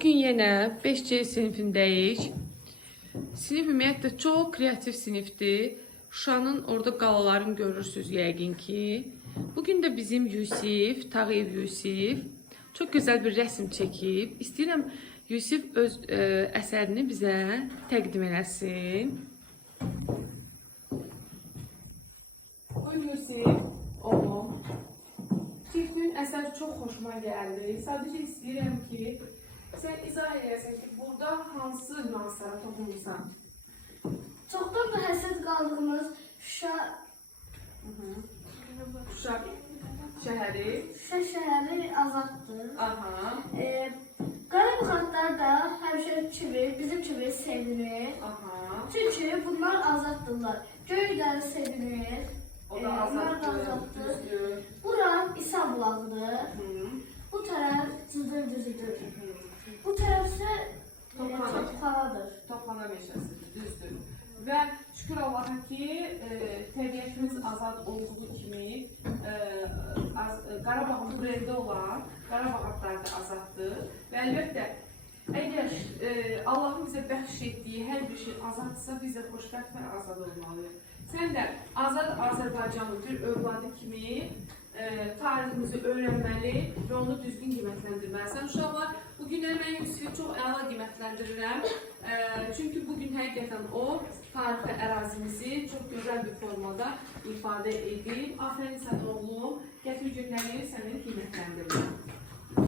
Bugün yine 5C sinifindeyik. Sinif ümumiyyətlə çox kreativ sinifdir. Şuşanın orada qalalarını görürsünüz yəqin ki. Bugün de bizim Yusif, Tağıyev Yusif çok güzel bir resim çekib. İstəyirəm Yusif öz əsərini bizə təqdim eləsin. Buyur Yusif, oğlum. Çəkdiyin əsər çox xoşuma gəldi. Sadəcə istəyirəm ki, sən izah edəsən ki, burada hansı nüanslara toxunursan? Çoxdan da həsəd qaldığımız Şuşa şəhəri azaddır. Aha. Qarabağ xalqları da həmişə kimi, bizim kimi sevinir. Aha. Çünki bunlar azaddırlar. Göyləri sevinir. O da azaddır. Bura İsa bulağıdır. Bu tərəf Cıdır düzüdür. Bu tərəf isə Topxanadır. Tophana meşəsidir, düzdür. Və şükür Allaha ki, təbiətimiz azad olduğu kimi Qarabağın brendi olan Qarabağ adları da azaddır. Və əlbəttə, əgər Allahın bizə bəxş etdiyi hər bir şey azadsa, biz də xoşbəxt və azad olmalıyıq. Sən də azad Azərbaycanın bir övladı kimi tariximizi öyrənməli və onu düzgün qiymətləndirməlisən. Uşaqlar, bugünlər mən Yusifi çox əla qiymətləndirirəm. Çünki bugün həqiqətən o tarixi ərazimizi çox gözəl bir formada ifadə edib. Afərin sən oğlum, gətir günləri səni qiymətləndirirəm.